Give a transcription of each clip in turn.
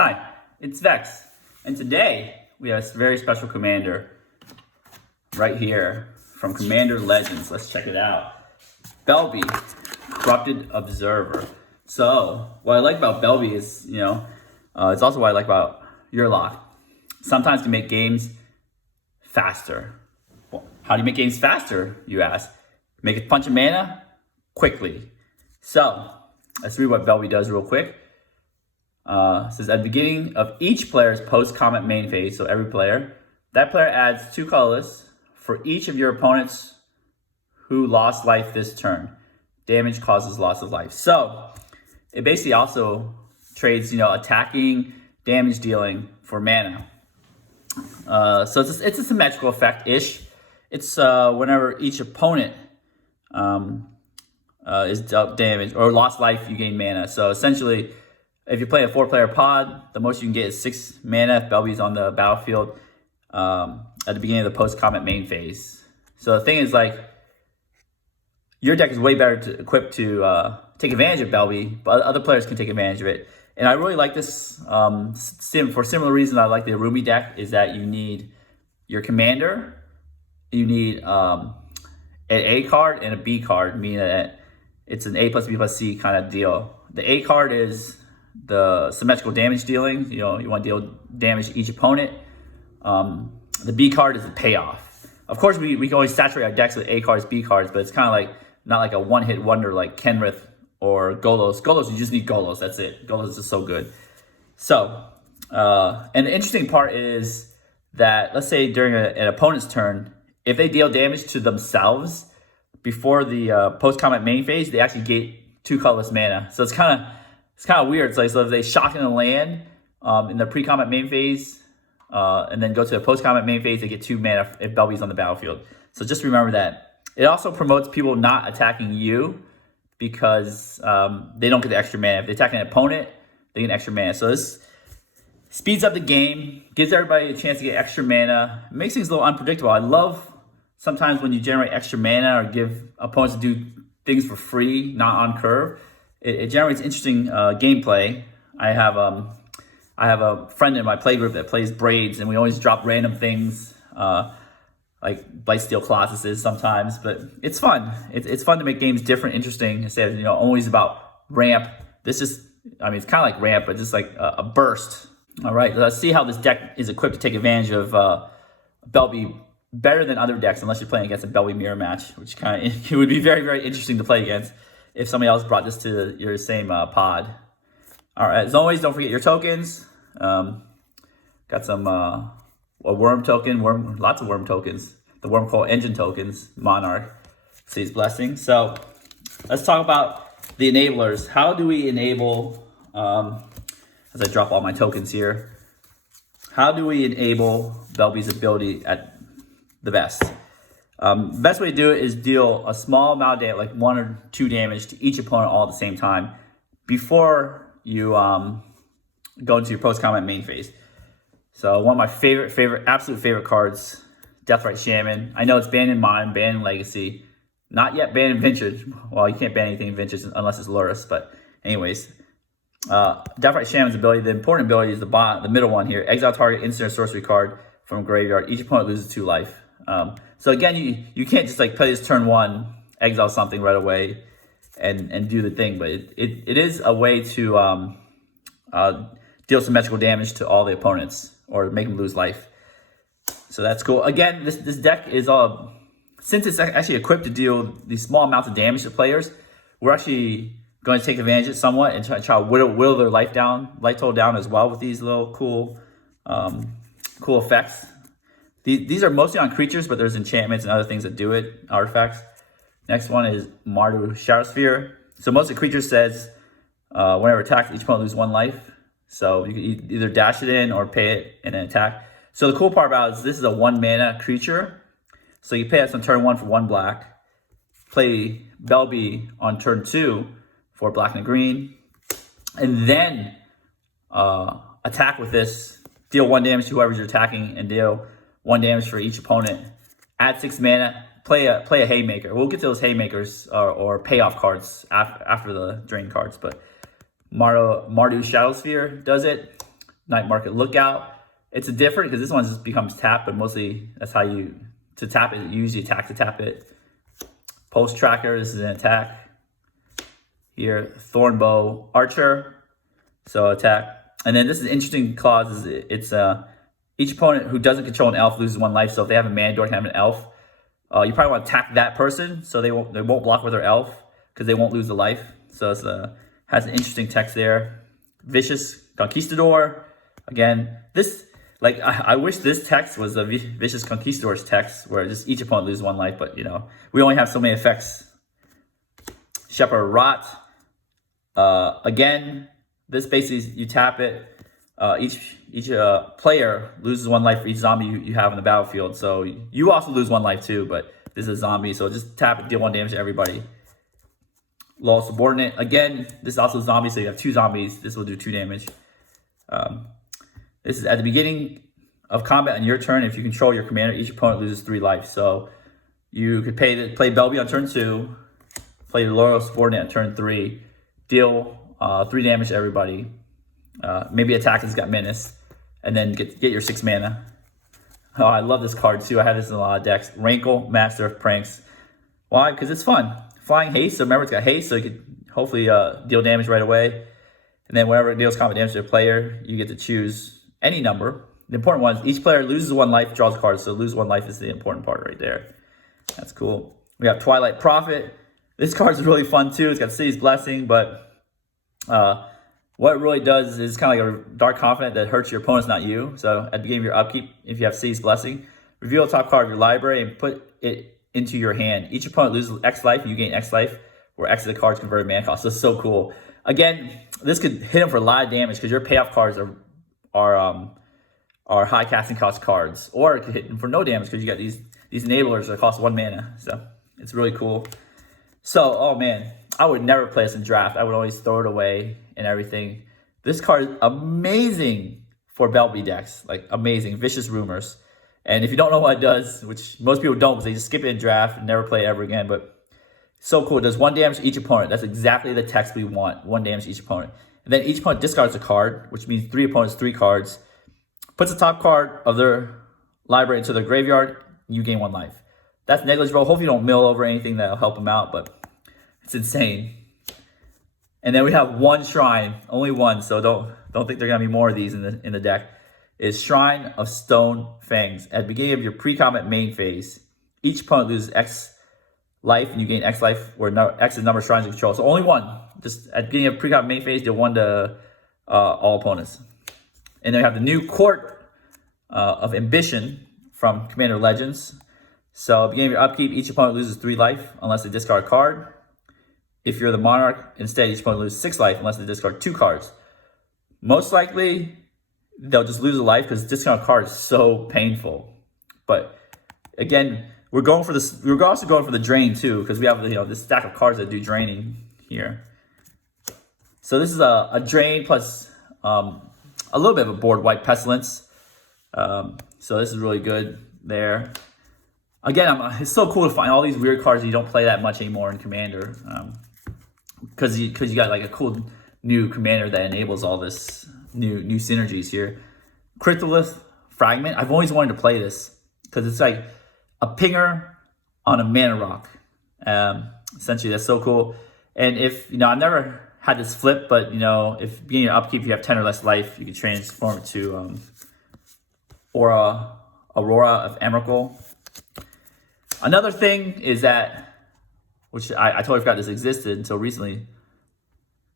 Hi, it's Vex, and today we have a very special commander right here from Commander Legends. Let's check it out. Belbe, Corrupted Observer. So, what I like about Belbe is, it's also what I like about your lock. Sometimes you make games faster. Well, how do you make games faster, you ask? Make a punch of mana quickly. So, let's read what Belbe does real quick. It says, at the beginning of each player's post-combat main phase, so every player, that player adds 2 colorless for each of your opponents who lost life this turn. Damage causes loss of life. So, it basically also trades, attacking, damage dealing for mana. So it's a symmetrical effect-ish. It's whenever each opponent is dealt damage or lost life, you gain mana. So essentially, if you play a 4-player pod, the most you can get is 6 mana if Belbe's on the battlefield at the beginning of the post-combat main phase. So the thing is, your deck is way better equipped to take advantage of Belbe, but other players can take advantage of it. And I really like this for similar reasons I like the Arumi deck, is that you need your commander, you need an A card and a B card, meaning that it's an A plus B plus C kind of deal. The A card is the symmetrical damage dealing. You want to deal damage to each opponent. The B card is the payoff. Of course, we can always saturate our decks with A cards, B cards, but it's kind of like not like a one-hit wonder like Kenrith or Golos. Golos, you just need Golos. That's it. Golos is just so good. So, and the interesting part is that, let's say during an opponent's turn, if they deal damage to themselves before the post-combat main phase, they actually get 2 colorless mana. So it's kind of weird. It's like, so if they shock in a land in the pre-combat main phase, and then go to the post-combat main phase, they get 2 mana if Belbe's on the battlefield. So just remember that. It also promotes people not attacking you because they don't get the extra mana. If they attack an opponent, they get extra mana. So this speeds up the game, gives everybody a chance to get extra mana, makes things a little unpredictable. I love sometimes when you generate extra mana or give opponents to do things for free, not on curve. It generates interesting gameplay. I have a friend in my playgroup that plays Braids, and we always drop random things like Blightsteel Colossuses sometimes, but it's fun. It's fun to make games different, interesting, instead of always about ramp. This is, it's kind of like ramp, but just like a burst. All right, let's see how this deck is equipped to take advantage of Belbe better than other decks, unless you're playing against a Belbe mirror match, which it would be very, very interesting to play against if somebody else brought this to your same pod. All right, as always, don't forget your tokens. Got some a worm token, lots of worm tokens. The Worm Coil Engine tokens, Monarch, Sea's Blessing. So let's talk about the enablers. How do we enable, as I drop all my tokens here, how do we enable Belbe's ability at the best? Best way to do it is deal a small amount of damage, like 1 or 2 damage to each opponent all at the same time before you go into your post-combat main phase. So one of my absolute favorite cards, Deathrite Shaman. I know it's banned in Modern, banned in Legacy, not yet banned in Vintage. Well, you can't ban anything in Vintage unless it's Lurrus, but anyways. Deathrite Shaman's ability, the important ability is the middle one here. Exile target instant or sorcery card from graveyard. Each opponent loses 2 life. So again, you can't just play this turn 1, exile something right away and do the thing, but it is a way to deal symmetrical damage to all the opponents or make them lose life. So that's cool. Again, this deck is since it's actually equipped to deal these small amounts of damage to players, we're actually going to take advantage of it somewhat and try to whittle their life total down as well with these little cool effects. These are mostly on creatures, but there's enchantments and other things that do it, artifacts. Next one is Mardu Shadowsphere. So most of the creatures says whenever attacked, each opponent loses 1 life. So you can either dash it in or pay it and then attack. So the cool part about it is this is a 1 mana creature. So you pay us on turn 1 for 1 black. Play Belbe on turn 2 for black and green. And then attack with this. Deal 1 damage to whoever you're attacking and deal 1 damage for each opponent. Add 6 mana. Play a Haymaker. We'll get to those Haymakers or payoff cards after the drain cards. But Mardu Shadowsphere does it. Night Market Lookout. It's a different because this one just becomes tap, but mostly that's how to tap it. You usually attack to tap it. Post Tracker, this is an attack. Here, Thornbow Archer, so attack. And then this is an interesting clause. It's each opponent who doesn't control an elf loses 1 life. So if they have a mana dork and have an elf, you probably want to attack that person so they won't block with their elf because they won't lose the life. So it's has an interesting text there. Vicious Conquistador. Again, this I wish this text was the Vicious Conquistador's text where just each opponent loses 1 life, but we only have so many effects. Shepherd Rot. Again, this basically you tap it. Each player loses 1 life for each zombie you have in the battlefield. So you also lose 1 life too, but this is a zombie, so just tap it, deal 1 damage to everybody. Loyal Subordinate. Again, this is also a zombie, so you have 2 zombies. This will do 2 damage. This is at the beginning of combat on your turn. If you control your commander, each opponent loses 3 life. So you could play Belbe on turn 2, play the Loyal Subordinate on turn 3, deal 3 damage to everybody. Maybe attack has got menace, and then get your 6 mana. Oh, I love this card too. I have this in a lot of decks. Rankle, Master of Pranks. Why? Because it's fun. Flying haste. So remember, it's got haste, so you could hopefully deal damage right away. And then whenever it deals combat damage to a player, you get to choose any number. The important one is each player loses 1 life, draws a card. So lose 1 life is the important part right there. That's cool. We have Twilight Prophet. This card's really fun too. It's got City's Blessing, but what it really does is kind of like a Dark Confidant that hurts your opponents, not you. So at the beginning of your upkeep, if you have City's Blessing, reveal the top card of your library and put it into your hand. Each opponent loses X life, and you gain X life, where X of the cards converted mana cost. So it's so cool. Again, this could hit them for a lot of damage because your payoff cards are high casting cost cards, or it could hit them for no damage because you got these enablers that cost 1 mana. So it's really cool. So, oh man, I would never play this in draft. I would always throw it away and everything. This card is amazing for Belbe decks, like amazing. Vicious Rumors. And if you don't know what it does, which most people don't because they just skip it in draft and never play it ever again, but so cool. It does 1 damage to each opponent. That's exactly the text we want. 1 damage to each opponent. And then each opponent discards a card, which means 3 opponents, 3 cards. Puts the top card of their library into their graveyard, you gain 1 life. That's negligible. Hopefully you don't mill over anything that'll help them out, but it's insane. And then we have 1 shrine, only 1, so don't think there are gonna be more of these in the deck. Is Shrine of Stone Fangs. At the beginning of your pre-combat main phase, each opponent loses X life and you gain X life, where X is the number of shrines you control. So only 1. Just at the beginning of pre-combat main phase, deal 1 to all opponents. And then we have the new Court of Ambition from Commander Legends. So at the beginning of your upkeep, each opponent loses 3 life unless they discard a card. If you're the Monarch, instead each opponent loses 6 life unless they discard 2 cards. Most likely, they'll just lose a life because discard a card is so painful. But again, we're going for this. We're also going for the drain too because we have this stack of cards that do draining here. So this is a drain plus a little bit of a board wipe Pestilence. So this is really good there. Again, it's so cool to find all these weird cards you don't play that much anymore in Commander, because you got like a cool new Commander that enables all this new synergies here. Cryptolith Fragment. I've always wanted to play this because it's like a pinger on a mana rock. Essentially, that's so cool. And if I've never had this flip, but if being your upkeep, you have 10 or less life, you can transform it to Aurora of Emrakul. Another thing is that, which I totally forgot this existed until recently,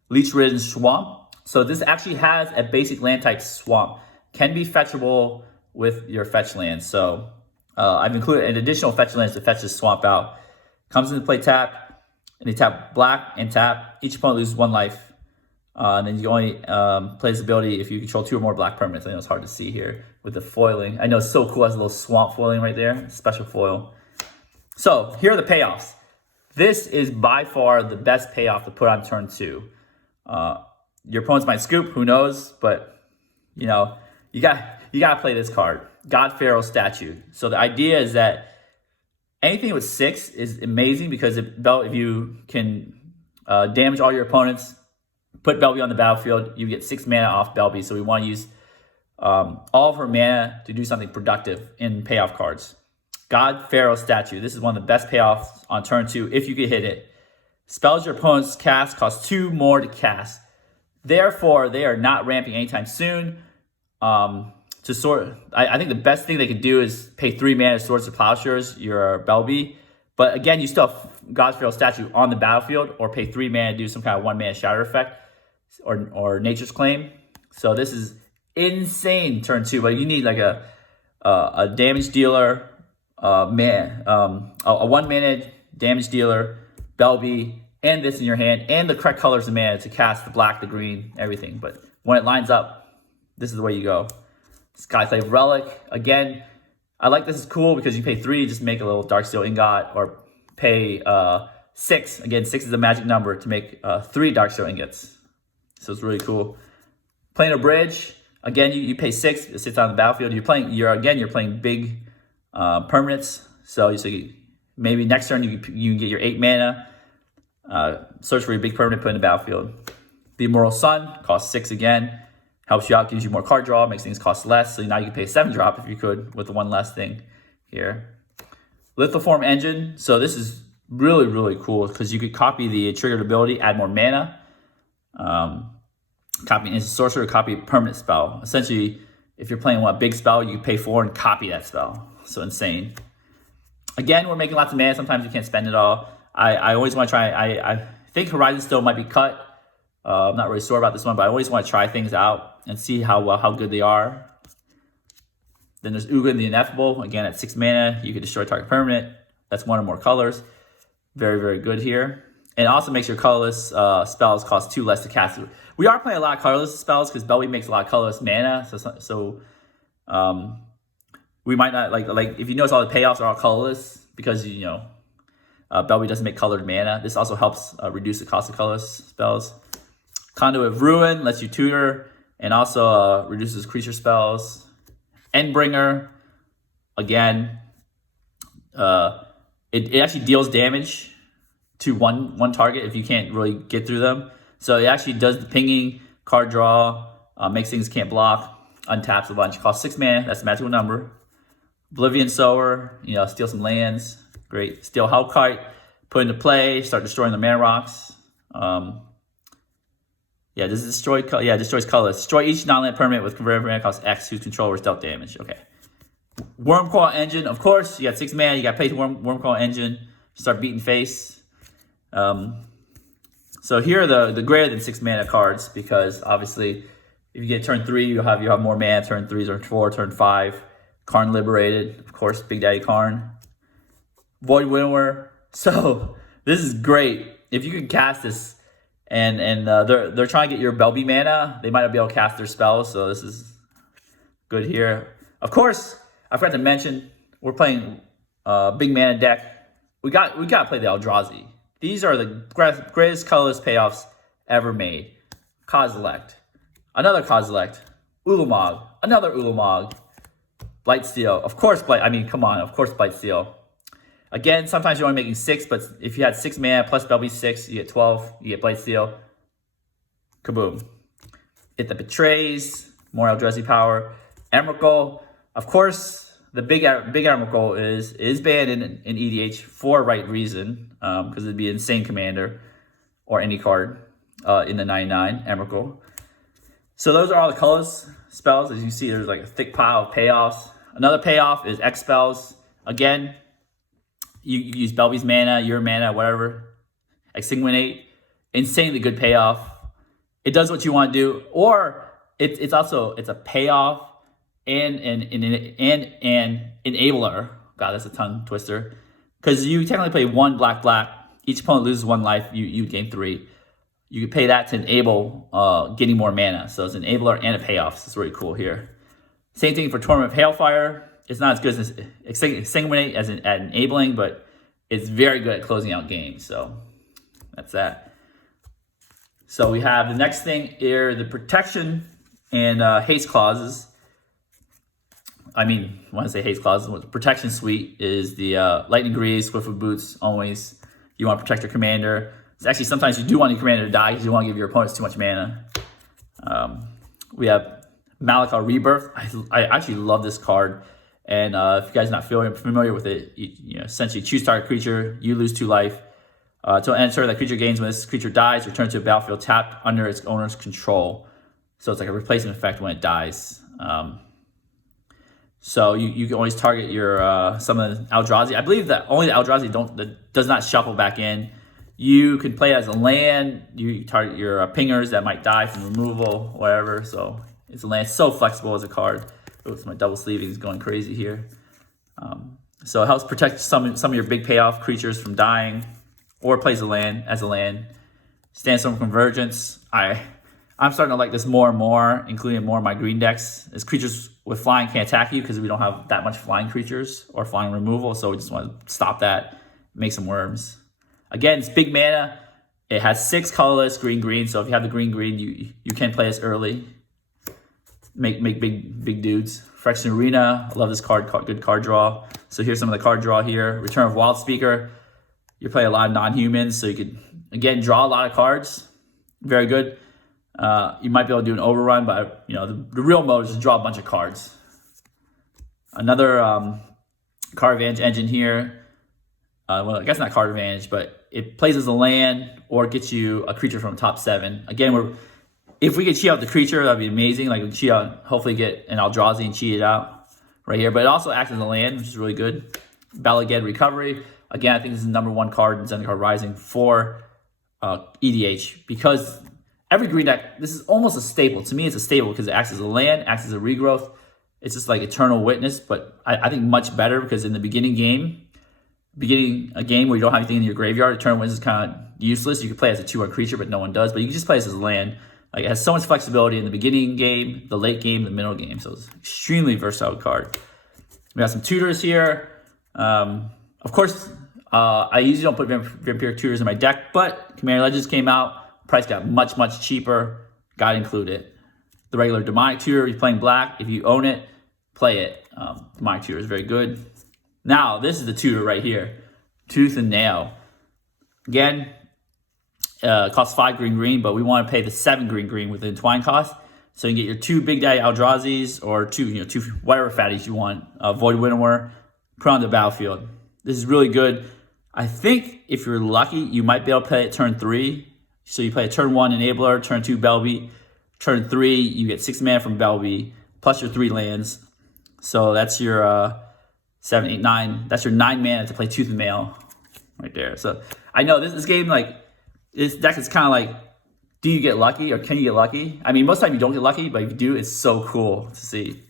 Leech-Ridden Swamp. So this actually has a basic land type swamp. Can be fetchable with your fetch lands. So I've included an additional fetch lands to fetch this swamp out. Comes into play tap, and you tap black and tap. Each opponent loses 1 life. And then you only play this ability if you control 2 or more black permanents. I know it's hard to see here with the foiling. I know it's so cool. It has a little swamp foiling right there. Special foil. So here are the payoffs. This is by far the best payoff to put on turn 2. Your opponents might scoop, who knows? But you gotta play this card, God Pharaoh Statue. So the idea is that anything with 6 is amazing because if you can damage all your opponents, put Belbe on the battlefield, you get 6 mana off Belbe. So we want to use all of her mana to do something productive in payoff cards. God Pharaoh Statue. This is one of the best payoffs on turn 2 if you can hit it. Spells your opponent's cast cost 2 more to cast. Therefore, they are not ramping anytime soon. To sort, I think the best thing they can do is pay 3 mana to Swords to Plowshares, your Belbe. But again, you still have God's Pharaoh Statue on the battlefield, or pay 3 mana to do some kind of 1 mana shatter effect, or Nature's Claim. So this is insane turn 2, but you need like a damage dealer, a 1 mana damage dealer, Belbe, and this in your hand, and the correct colors of mana to cast the black, the green, everything. But when it lines up, this is the way you go. Skyclave Relic. Again, I like this is cool because you pay 3, just make a little Darksteel Ingot, or pay 6. Again, 6 is the magic number to make 3 Darksteel Ingots. So it's really cool. Playing a bridge. Again, you pay 6. It sits on the battlefield. You're playing big permanents. So maybe next turn you can get your 8 mana. Search for your big permanent, put in the battlefield. The Immortal Sun costs 6 again. Helps you out, gives you more card draw, makes things cost less. So now you can pay 7 drop if you could with the one less thing here. Lithoform Engine. So this is really, really cool because you could copy the triggered ability, add more mana. Copy an instant sorcerer, copy a permanent spell. Essentially, if you're playing one big spell, you can pay 4 and copy that spell. So insane. Again, we're making lots of mana. Sometimes you can't spend it all. I always want to try. I think Horizon still might be cut. I'm not really sure about this one, but I always want to try things out and see how good they are. Then there's Ugin the Ineffable. Again, at 6 mana, you can destroy target permanent. That's 1 or more colors. Very, very good here. And it also makes your colorless spells cost 2 less to cast. We are playing a lot of colorless spells because Belbe makes a lot of colorless mana. So we might not, like if you notice, all the payoffs are all colorless because, Belbe doesn't make colored mana. This also helps reduce the cost of colorless spells. Conduit of Ruin lets you tutor and also reduces creature spells. Endbringer, again, it actually deals damage to one target if you can't really get through them. So it actually does the pinging, card draw, makes things can't block, untaps a bunch. Costs 6 mana, that's the magical number. Oblivion Sower, steal some lands. Great. Steal Hellkite, put into play, start destroying the mana rocks. Does it destroy? Destroys colors. Destroy each non-land permanent with converted mana cost X whose controller is dealt damage. Okay. Wormcoil Engine. Of course, you got 6 mana. You got to play Wormcoil Engine. Start beating face. So here are the greater than 6 mana cards because obviously, if you get turn 3, you'll have more mana. Turn 3, turn 4, turn 5. Karn Liberated. Of course, Big Daddy Karn. Void Winnower. So this is great. If you can cast this. And they're trying to get your Belbe mana. They might not be able to cast their spells, so this is good here. Of course, I forgot to mention we're playing big mana deck. We got to play the Eldrazi. These are the greatest colorless payoffs ever made. Kozilek, another Kozilek, Ulamog, another Ulamog, Blightsteel. Of course, of course, Blightsteel. Again, sometimes you're only making 6, but if you had 6 mana plus Belbe 6, you get 12, you get Blightsteel. Kaboom. It that betrays, more Eldrazi power. Emrakul, of course, the big Emrakul is banned in EDH for a right reason, because it'd be an insane commander or any card in the 99 Emrakul. So those are all the colorless spells. As you see, there's like a thick pile of payoffs. Another payoff is X spells. Again, you use Belbe's mana, your mana, whatever. Exsanguinate, insanely good payoff. It does what you want to do, or it's a payoff and an enabler. God, that's a tongue twister. Because you technically play 1 black. Each opponent loses 1 life. You gain 3. You can pay that to enable getting more mana. So it's an enabler and a payoff. So it's really cool here. Same thing for Tournament of Hailfire. It's not as good as Exsanguinate as at enabling, but it's very good at closing out games. So that's that. So we have the next thing here, the protection and haste clauses. When I say haste clauses, the protection suite is the Lightning Greaves, Swiftfoot Boots, always. You want to protect your commander. It's actually, sometimes you do want your commander to die because you want to give your opponents too much mana. We have Malika Rebirth. I actually love this card. And if you guys are not familiar with it, you know, essentially choose target creature, you lose 2 life. Until end turn, that creature gains when this creature dies, return to a battlefield tapped under its owner's control. So it's like a replacement effect when it dies. So you can always target your some of the Eldrazi. I believe that only the Eldrazi that does not shuffle back in. You can play it as a land. You target your pingers that might die from removal, whatever. So it's a land. It's so flexible as a card. Oops, my double sleeving is going crazy here. So it helps protect some of your big payoff creatures from dying, or plays a land as a land. Sandstorm Convergence. I'm starting to like this more and more, including more of my green decks. As creatures with flying can't attack you because we don't have that much flying creatures or flying removal, so we just want to stop that, make some worms. Again, it's big mana. It has 6 colorless green, so if you have the green, you can play this early. Make big dudes. Phyrexian Arena, I love this card, good card draw. So here's some of the card draw here. Return of Wild Speaker. You're playing a lot of non-humans, so you could, again, draw a lot of cards. Very good. You might be able to do an overrun, but you know the real mode is just draw a bunch of cards. Another card advantage engine here. Well, I guess not card advantage, but it plays as a land or gets you a creature from top 7. Again, if we could cheat out the creature, that'd be amazing. Like we cheat out, hopefully get an Eldrazi and cheat it out right here. But it also acts as a land, which is really good. Belbe Recovery. Again, I think this is the #1 card in Zendikar Rising for EDH because every green deck, this is almost a staple. To me, it's a staple because it acts as a land, acts as a regrowth. It's just like Eternal Witness, but I think much better because in the beginning a game where you don't have anything in your graveyard, Eternal Witness is kind of useless. You can play as a 2/1 creature, but no one does. But you can just play this as a land. Like it has so much flexibility in the beginning game, the late game, the middle game. So it's an extremely versatile card. We got some tutors here. Of course, I usually don't put Vampiric Tutors in my deck, but Commander Legends came out. Price got much cheaper. Got to include it. The regular Demonic Tutor, you're playing black. If you own it, play it. Demonic Tutor is very good. Now, this is the tutor right here. Tooth and Nail. Again, costs 5 green, but we want to pay the 7 green with the Entwine cost. So you can get your 2 Big Daddy Eldrazi's or 2 whatever fatties you want. Void Winnower, put on the battlefield. This is really good. I think if you're lucky, you might be able to play it turn 3. So you play a turn 1 Enabler, turn 2 Belbe, turn 3 you get 6 mana from Belbe plus your 3 lands. So that's your 7, 8, 9. That's your 9 mana to play Tooth and Nail right there. So I know this game, like this deck is kind of like, do you get lucky or can you get lucky? I mean, most of the time you don't get lucky, but if you do, it's so cool to see.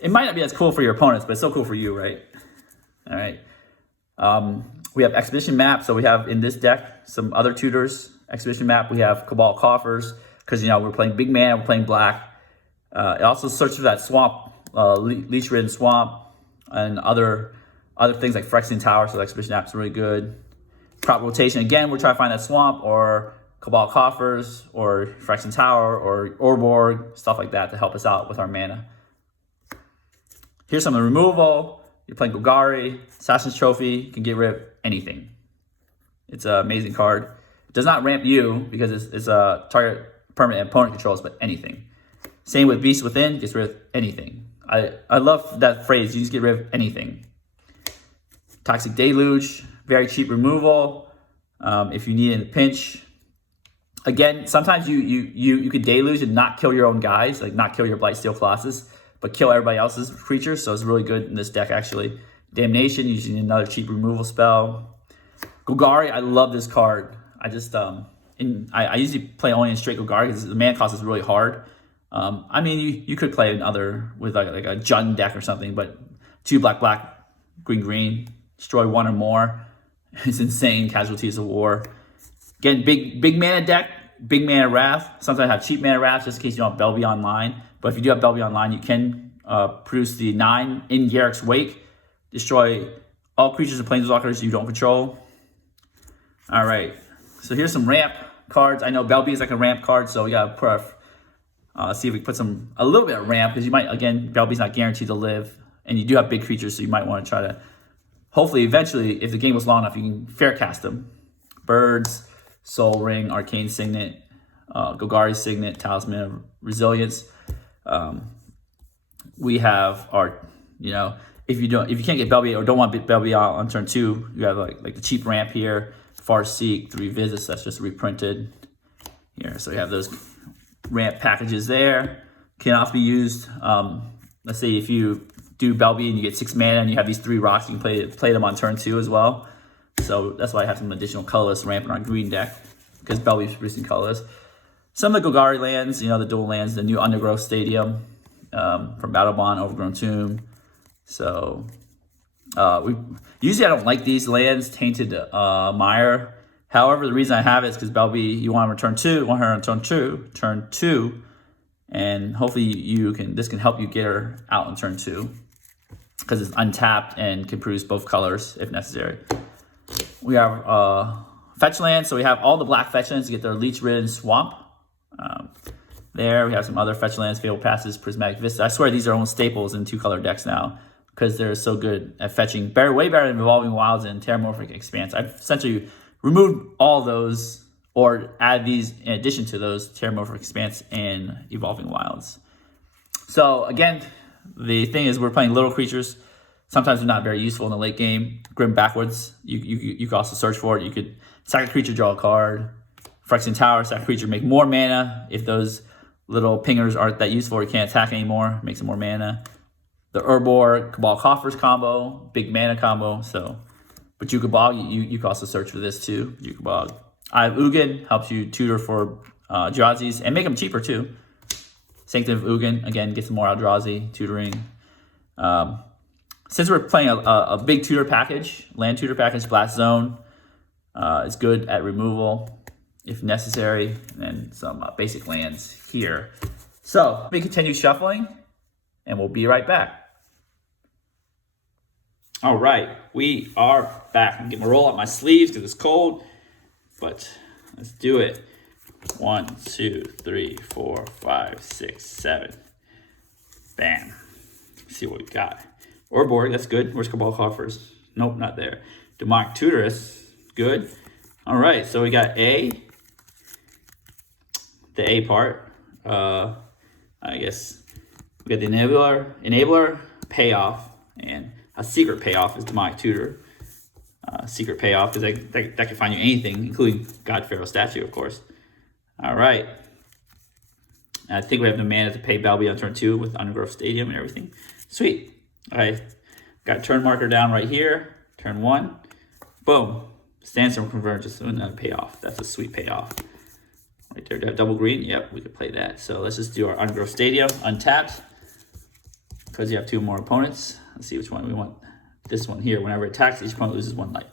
It might not be as cool for your opponents, but it's so cool for you, right? All right. We have Expedition Map. So we have in this deck some other tutors. Expedition Map. We have Cabal Coffers because we're playing big man, we're playing black. It also searches for that swamp, leech-ridden swamp, and other things like Phyrexian Tower. So the Expedition Map is really good. Crop rotation. Again, we're trying to find that swamp or Cabal Coffers or Phyrexian Tower or Orborg, stuff like that to help us out with our mana. Here's some of the removal. You're playing Golgari, Assassin's Trophy. You can get rid of anything. It's an amazing card. It does not ramp you because it's a target permanent opponent controls, but anything. Same with Beast Within, gets rid of anything. I love that phrase, you just get rid of anything. Toxic Deluge, very cheap removal. If you need it in a pinch. Again, sometimes you could Deluge and not kill your own guys, like not kill your Blightsteel Colossus, but kill everybody else's creatures. So it's really good in this deck, actually. Damnation, using another cheap removal spell. Golgari, I love this card. I just, I usually play only in straight Golgari because the mana cost is really hard. I mean, you could play another with like a Jund deck or something, but 2 black, green, destroy 1 or more. It's insane. Casualties of War. Again, big mana deck, big mana Wrath. Sometimes I have cheap mana Wrath just in case you don't have Belbe online. But if you do have Belbe online, you can produce the 9 in Garrick's Wake. Destroy all creatures and planeswalkers you don't control. All right. So here's some ramp cards. I know Belbe is like a ramp card, so we gotta put our, see if we can put a little bit of ramp because you might, again, Belbe's not guaranteed to live, and you do have big creatures, so you might want to try to. Hopefully, eventually, if the game was long enough, you can fair cast them. Birds, Soul Ring, Arcane Signet, Golgari Signet, Talisman of Resilience. We have our, if you can't get Belbe or don't want Belbe out on turn 2, you have like the cheap ramp here, Far Seek, 3 visits, that's just reprinted here. So you have those ramp packages there. Can also be used, let's say if you do Belbe and you get 6 mana and you have these 3 rocks, you can play them on turn 2 as well. So that's why I have some additional colorless ramp in our green deck, because Belbe is producing colorless. Some of the Golgari lands, the dual lands, the new Undergrowth Stadium from Battlebond, Overgrown Tomb. So usually I don't like these lands, Tainted Mire. However, the reason I have it is because Belbe, you want her on turn 2, and hopefully this can help you get her out on turn 2, because it's untapped and can produce both colors if necessary. We have fetch lands, so we have all the black fetch lands to get their Leech Ridden Swamp. There we have some other fetch lands, Fabled Passes, Prismatic Vista. I swear these are almost staples in 2-color decks now, because they're so good at fetching. Way better than Evolving Wilds and Terramorphic Expanse. I've essentially removed all those, or add these in addition to those, Terramorphic Expanse and Evolving Wilds. So again, the thing is we're playing little creatures. Sometimes they're not very useful in the late game. Grim Backwards, you could also search for it. You could sack a creature, draw a card. Phyrexian Tower, sack a creature, make more mana. If those little pingers aren't that useful or you can't attack anymore, make some more mana. The Urborg Cabal Coffers combo, big mana combo. So, but Yukabog, you can also search for this too. Yukabog. I have Ugin, helps you tutor for Eldrazi's and make them cheaper too. Sanctum of Ugin, again, get some more Eldrazi tutoring. Since we're playing a big tutor package, land tutor package, Blast Zone is good at removal if necessary, and then some basic lands here. So let me continue shuffling, and we'll be right back. All right, we are back. I'm getting my roll up my sleeves because it's cold, but let's do it. 1, 2, 3, 4, 5, 6, 7. Bam. Let's see what we got. Urborg, that's good. Where's Cabal Coffers? Nope, not there. Demonic Tutoress, good. All right, so we got the A part. I guess we got the enabler, payoff, and a secret payoff is Demonic Tutor. Secret payoff, because that can find you anything, including God Pharaoh statue, of course. All right. I think we have the mana to pay Belbe on turn 2 with Undergrowth Stadium and everything. Sweet. All right. Got turn marker down right here. Turn 1. Boom. Sandstorm Convergence. Another payoff. That's a sweet payoff. Right there. Do I have double green? Yep, we could play that. So let's just do our Undergrowth Stadium untapped, because you have 2 more opponents. Let's see which one we want. This one here. Whenever it attacks, each opponent loses 1 life.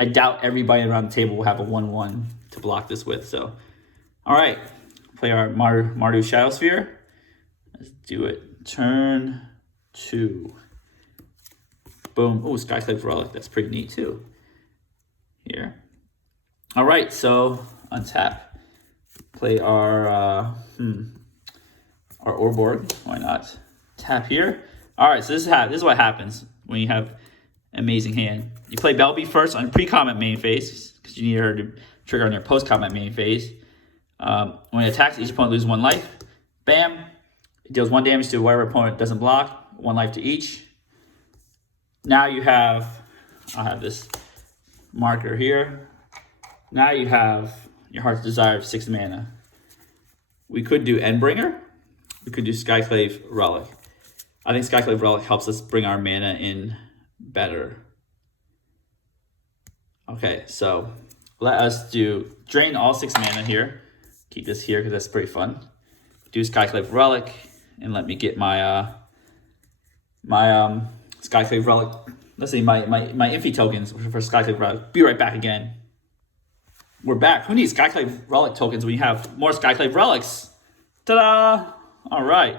I doubt everybody around the table will have a 1/1 to block this with. So, all right. Play our Mardu Shadow Sphere. Let's do it. Turn 2. Boom. Oh, Skyclave Relic. That's pretty neat too. Here. All right. So untap. Play our Urborg. Why not? Tap here. All right. So this is what happens when you have amazing hand. You play Belbe first on pre-combat main phase, because you need her to trigger on your post-combat main phase. When it attacks, each opponent loses 1 life. Bam. It deals 1 damage to whatever opponent doesn't block. 1 life to each. Now you have, I'll have this marker here. Now you have your Heart's Desire of 6 mana. We could do Endbringer. We could do Skyclave Relic. I think Skyclave Relic helps us bring our mana in better. Okay, so let us drain all 6 mana here. Keep this here because that's pretty fun. Do Skyclave Relic, and let me get my Skyclave Relic. Let's see, my Infi tokens for Skyclave Relic. Be right back again. We're back. Who needs Skyclave Relic tokens when you have more Skyclave Relics? Ta-da! All right,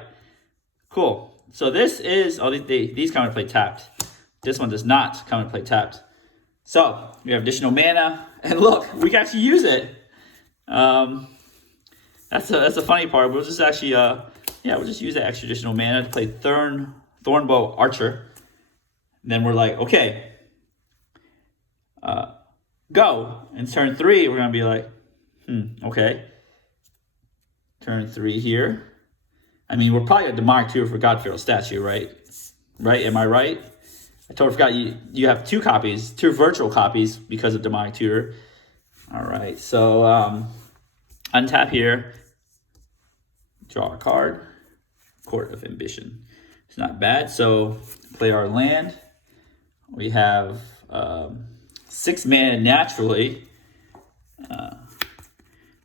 cool. So this is, these come into play tapped. This one does not come into play tapped. So we have additional mana, and look, we can actually use it. That's the funny part. We'll just actually, we'll just use that extra additional mana to play Thornbow Archer. And then we're like, okay, go. And turn 3, we're gonna be like, okay. Turn 3 here. I mean, we're probably a demonic tutor for God Feral statue, right? Right? Am I right? I totally forgot you have 2 copies, 2 virtual copies because of demonic tutor. All right, so untap here, draw a card, Court of Ambition. It's not bad. So play our land. We have 6 mana naturally.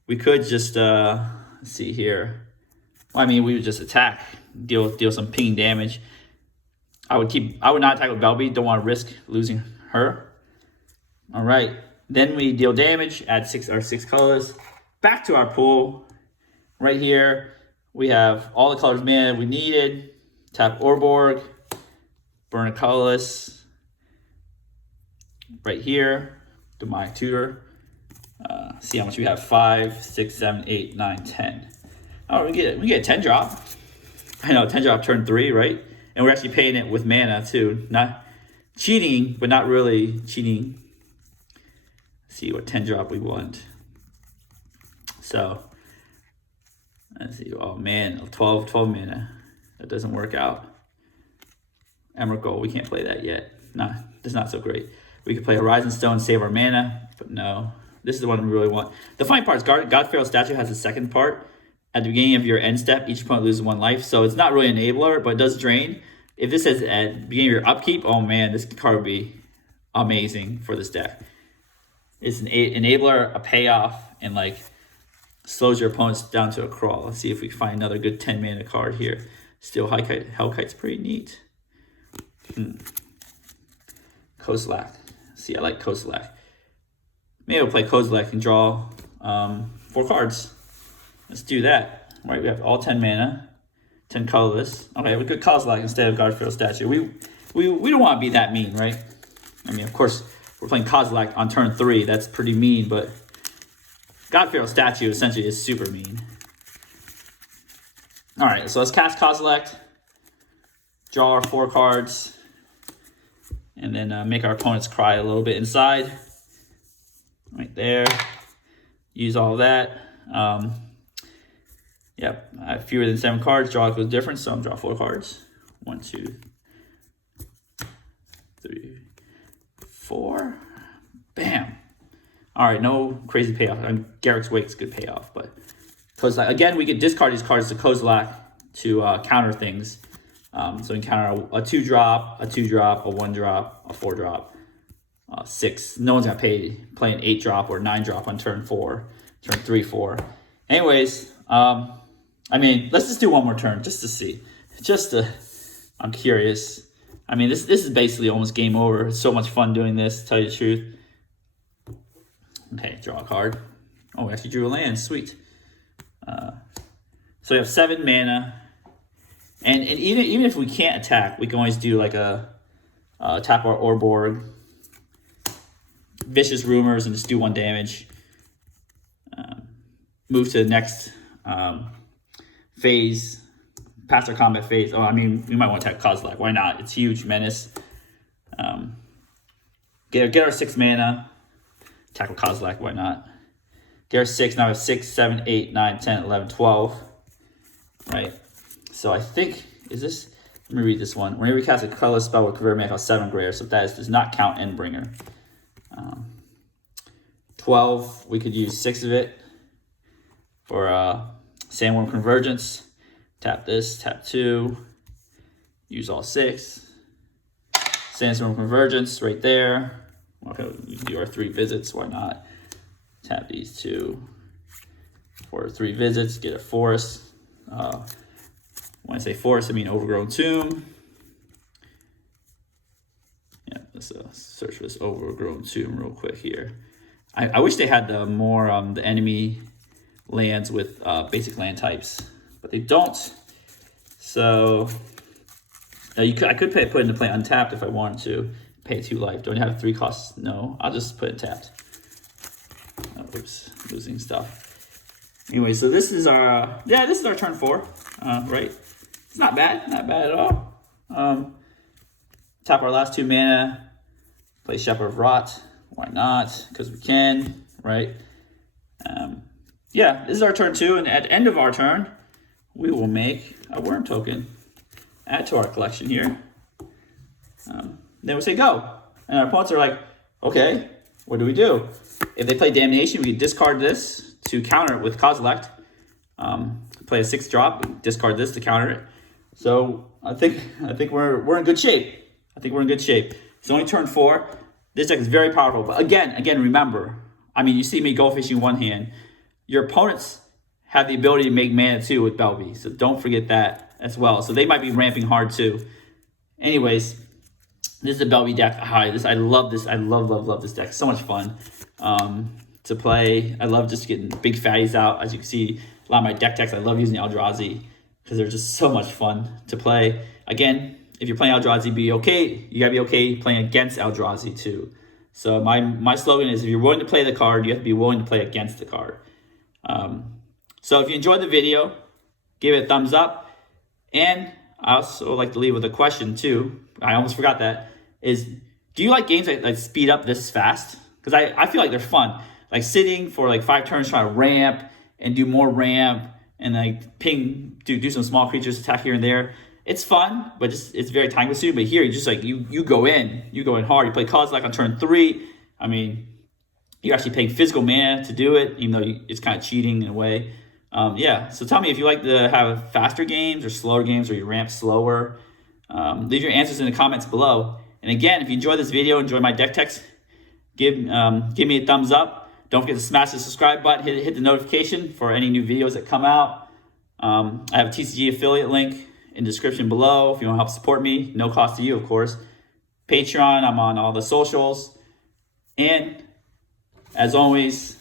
We could just let's see here. Well, I mean, we would just attack, deal some ping damage. I would not attack with Belbe. Don't want to risk losing her. All right. Then we deal damage, add 6 colors. Back to our pool. Right here, we have all the colors mana we needed. Tap Orborg, burn a colorless. Right here, demonic tutor. See how much we have: 5, 6, 7, 8, 9, 10. Oh, we get a 10 drop. I know, 10 drop turn 3, right? And we're actually paying it with mana too. Not cheating, but not really cheating. Let's see what 10 drop we want. So let's see. Oh man, 12 mana. That doesn't work out. Emerald Gold, we can't play that yet. Nah, that's not so great. We could play Horizon Stone, save our mana, but no. This is the one we really want. The funny part is God Feral statue has a second part. At the beginning of your end step, each opponent loses 1 life. So it's not really an enabler, but it does drain. If this says at the beginning of your upkeep, oh man, this card would be amazing for this deck. It's an enabler, a payoff, and like slows your opponents down to a crawl. Let's see if we can find another good 10 mana card here. Still, Hellkite's pretty neat. Kozilek. See, I like Kozilek. Maybe we'll play Kozilek and draw 4 cards. Let's do that. All right, we have all 10 mana, 10 colorless. Okay, we could Kozilek instead of God Feral statue. We don't want to be that mean, right? I mean, of course, we're playing Kozilek on turn 3. That's pretty mean, but God Feral statue essentially is super mean. All right, so let's cast Kozilek, draw our 4 cards, and then make our opponents cry a little bit inside. Right there. Use all that. Yep, I have fewer than 7 cards. Draw equals difference, so I'm draw 4 cards. 1, 2, 3, 4. Bam. All right, no crazy payoff. Garrick's Wake's good payoff, but Kozilek, again, we could discard these cards to Kozilek to counter things. So we can counter a 2-drop, a 2-drop, a 1-drop, a 4-drop, 6. No one's gonna play an 8-drop or 9-drop on turn 4, turn 3, 4. Anyways, I mean, let's just do one more turn just to see. I'm curious. I mean, this is basically almost game over. It's so much fun doing this, to tell you the truth. Okay, draw a card. Oh, we actually drew a land. Sweet. So we have 7 mana. And even if we can't attack, we can always do like a tap our Orborg, Vicious Rumors, and just do 1 damage. Move to the next phase, past our combat phase. Oh, I mean, we might want to attack Kozilek. Why not? It's huge menace. Get our 6 mana. Tackle Kozilek. Why not? Get our 6. Now we have 6, 7, 8, 9, 10, 11, 12. Right. So I think, is this, let me read this one. Whenever you cast a colorless spell with convert mana cost 7 greater, so that does not count Endbringer. 12, we could use 6 of it for Sandworm Convergence. Tap this, tap 2, use all 6. Sandstorm Convergence right there. Okay, we can do our 3 visits, why not? Tap these 2 for 3 visits, get a forest. When I say forest, I mean Overgrown Tomb. Yeah, let's search for this Overgrown Tomb real quick here. I wish they had the more the enemy lands with basic land types, but they don't. So I could put into play untapped if I wanted to. Pay 2 life. Do I have 3 costs? No, I'll just put it tapped. Oh, oops, losing stuff. Anyway, so this is our this is our turn 4. Right, it's not bad at all. Tap our last 2 mana. Play Shepherd of Rot. Why not? Because we can, right? Yeah, this is our turn 2, and at the end of our turn, we will make a worm token, add to our collection here. Then we say go. And our opponents are like, okay, what do we do? If they play Damnation, we can discard this to counter it with Kozilek. Play a 6-drop, discard this to counter it. So I think we're in good shape. I think we're in good shape. It's only turn 4. This deck is very powerful. But again, remember, I mean, you see me go fishing one hand. Your opponents have the ability to make mana too with Belbe. So don't forget that as well. So they might be ramping hard too. Anyways, this is a Belbe deck. I love this. I love this deck. So much fun to play. I love just getting big fatties out. As you can see, a lot of my deck techs, I love using Eldrazi because they're just so much fun to play. Again, if you're playing Eldrazi, be okay. You gotta be okay playing against Eldrazi too. So my slogan is, if you're willing to play the card, you have to be willing to play against the card. So if you enjoyed the video, give it a thumbs up. And I also like to leave with a question too. I almost forgot that. Is, do you like games that speed up this fast? Because I feel like they're fun. Like sitting for like 5 turns trying to ramp and do more ramp and like ping, do some small creatures, attack here and there. It's fun, but it's very time consuming. But here, you just like, you go in hard. You play Kozilek on turn 3. I mean, you're actually paying physical mana to do it, even though it's kind of cheating in a way. Yeah, so tell me if you like to have faster games or slower games, or you ramp slower. Leave your answers in the comments below. And again, if you enjoyed this video, enjoy my deck techs, give me a thumbs up. Don't forget to smash the subscribe button, hit the notification for any new videos that come out. I have a TCG affiliate link in the description below if you want to help support me. No cost to you, of course. Patreon, I'm on all the socials. And as always,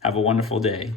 have a wonderful day.